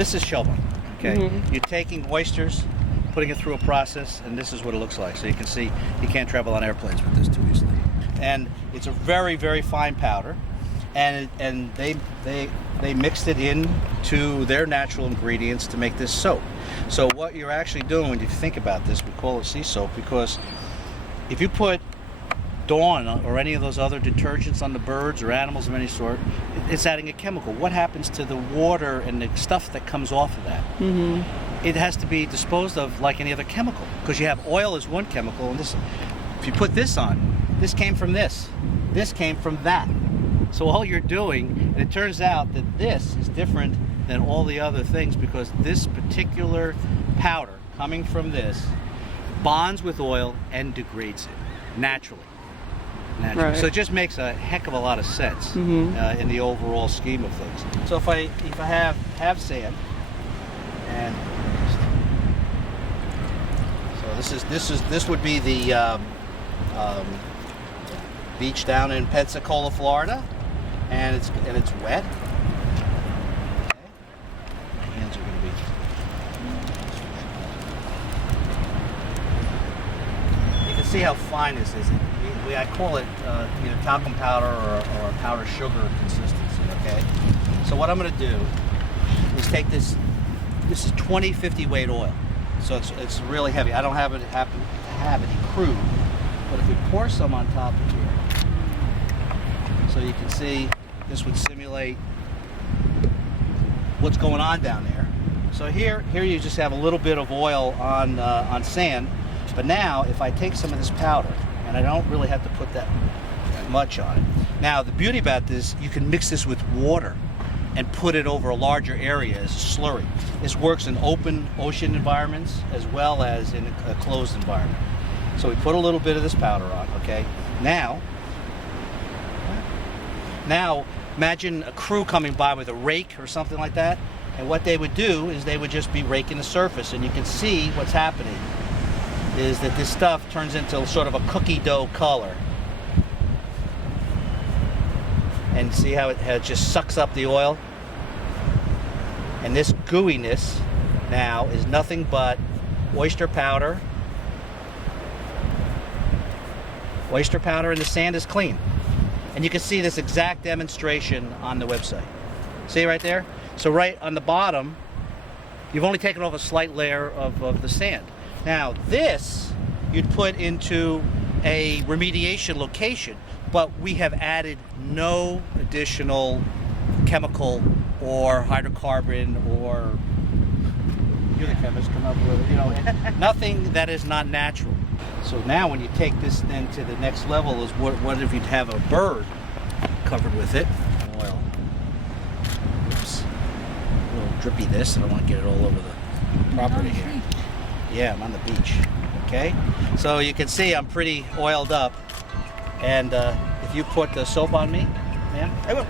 This is ShellBond. Okay, you're taking oysters, putting it through a process, and this is what it looks like. So you can see you can't travel on airplanes with this too easily. And it's a very, very fine powder, and they mixed it into their natural ingredients to make this soap. So what you're actually doing, when you think about this, we call it sea soap because if you put Dawn or any of those other detergents on the birds or animals of any sort, it's adding a chemical. What happens to the water and the stuff that comes off of that? It has to be disposed of like any other chemical, because you have oil as one chemical, and this, if you put this on, this came from this came from that. So all you're doing, and it turns out that this is different than all the other things because this particular powder coming from this bonds with oil and degrades it naturally. Right. So it just makes a heck of a lot of sense in the overall scheme of things. So if I have sand, and so this would be the beach down in Pensacola, Florida, and it's wet. Okay. My hands are going to be. You can see how fine this is. I call it either talcum powder or powder sugar consistency. Okay. So what I'm going to do is take this. This is 2050 weight oil, so it's really heavy. I don't happen to have any crude, but if we pour some on top of here, so you can see this would simulate what's going on down there. So here you just have a little bit of oil on sand, but now if I take some of this powder, and I don't really have to put that much on it. Now the beauty about this, you can mix this with water and put it over a larger area as a slurry. This works in open ocean environments as well as in a closed environment. So we put a little bit of this powder on, okay? Now imagine a crew coming by with a rake or something like that, and what they would do is they would just be raking the surface, and you can see what's happening is that this stuff turns into sort of a cookie dough color. And see how it just sucks up the oil? And this gooiness now is nothing but oyster powder. Oyster powder, and the sand is clean. And you can see this exact demonstration on the website. See right there? So right on the bottom, you've only taken off a slight layer of the sand. Now this you'd put into a remediation location, but we have added no additional chemical or hydrocarbon or, you're the chemist, come up with it, nothing that is not natural. So now when you take this then to the next level is what if you'd have a bird covered with it? Oil. Oops. A little drippy this, I don't want to get it all over the property here. Yeah, I'm on the beach. Okay? So you can see I'm pretty oiled up. And if you put the soap on me, man, I will.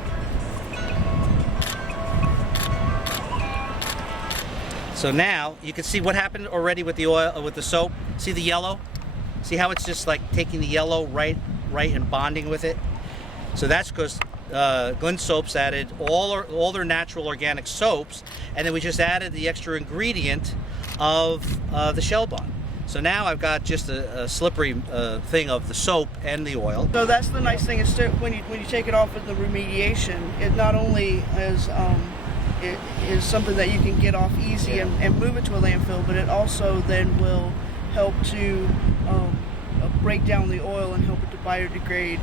So now you can see what happened already with the oil, with the soap. See the yellow? See how it's just like taking the yellow right and bonding with it? So that's because Glynne Soaps added all their natural organic soaps, and then we just added the extra ingredient of the ShellBond. So now I've got just a slippery thing of the soap and the oil. So that's the nice thing is when you take it off of the remediation, it not only it is something that you can get off easy and move it to a landfill, but it also then will help to break down the oil and help it to biodegrade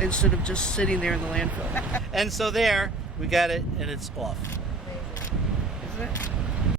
instead of just sitting there in the landfill. And so there we got it, and it's off. Isn't it?